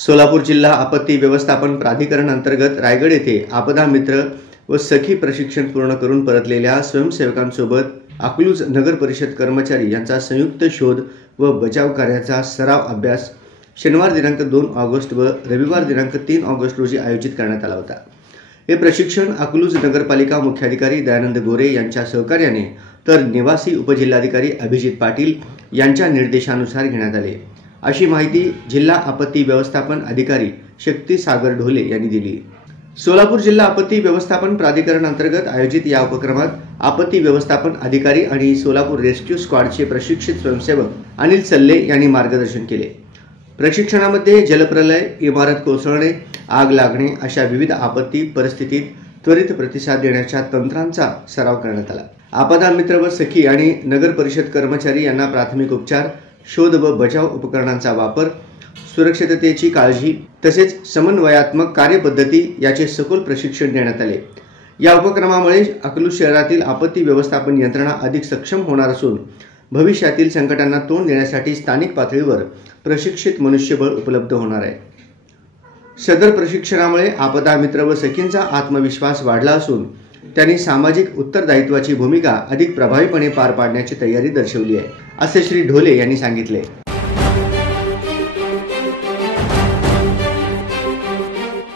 सोलापूर जिल्हा आपत्ती व्यवस्थापन प्राधिकरण अंतर्गत रायगड येथे आपदा मित्र व सखी प्रशिक्षण पूर्ण करून परतलेल्या स्वयंसेवकांसोबत अकलूज नगर परिषद कर्मचारी यांचा संयुक्त शोध व बचाव कार्याचा सराव अभ्यास शनिवार दिनांक 2 ऑगस्ट व रविवार दिनांक 3 ऑगस्ट रोजी आयोजित करण्यात आला होता। हे प्रशिक्षण अकलूज नगरपालिका मुख्याधिकारी दयानंद गोरे यांच्या सहकार्याने तर निवासी उपजिल्हाधिकारी अभिजित पाटील यांच्या निर्देशानुसार घेण्यात आले, अशी माहिती जिल्हा आपत्ती व्यवस्थापन अधिकारी शक्ती सागर ढोले यांनी दिली। सोलापूर जिल्हा आपत्ती व्यवस्थापन प्राधिकरण अंतर्गत आयोजित या उपक्रमात आपत्ती व्यवस्थापन अधिकारी आणि सोलापूर रेस्क्यू स्क्वॉडचे प्रशिक्षित स्वयंसेवक अनिल सल्ले यांनी मार्गदर्शन केले। प्रशिक्षणामध्ये जलप्रलय, इमारत कोसळणे, आग लागणे अशा विविध आपत्ती परिस्थितीत त्वरित प्रतिसाद देण्याच्या तंत्रांचा सराव करण्यात आला। आपदा मित्र व सखी आणि नगर परिषद कर्मचारी यांना प्राथमिक उपचार, शोध व बचाव उपकरणांचा वापर, सुरक्षिततेची काळजी तसेच समन्वयात्मक कार्यपद्धती याचे सखोल प्रशिक्षण देण्यात आले। या उपक्रमामुळे अकलूज शहरातील आपत्ती व्यवस्थापन यंत्रणा अधिक सक्षम होणार असून भविष्यातील संकटांना तोंड देण्यासाठी स्थानिक पातळीवर प्रशिक्षित मनुष्यबळ उपलब्ध होणार आहे। सदर प्रशिक्षणामुळे आपदा मित्र व सखींचा आत्मविश्वास वाढला असून त्यांनी सामाजिक उत्तरदायित्वाची भूमिका अधिक प्रभावीपणे पार पाडण्याची तयारी दर्शवली आहे, असे श्री ढोले यांनी सांगितले।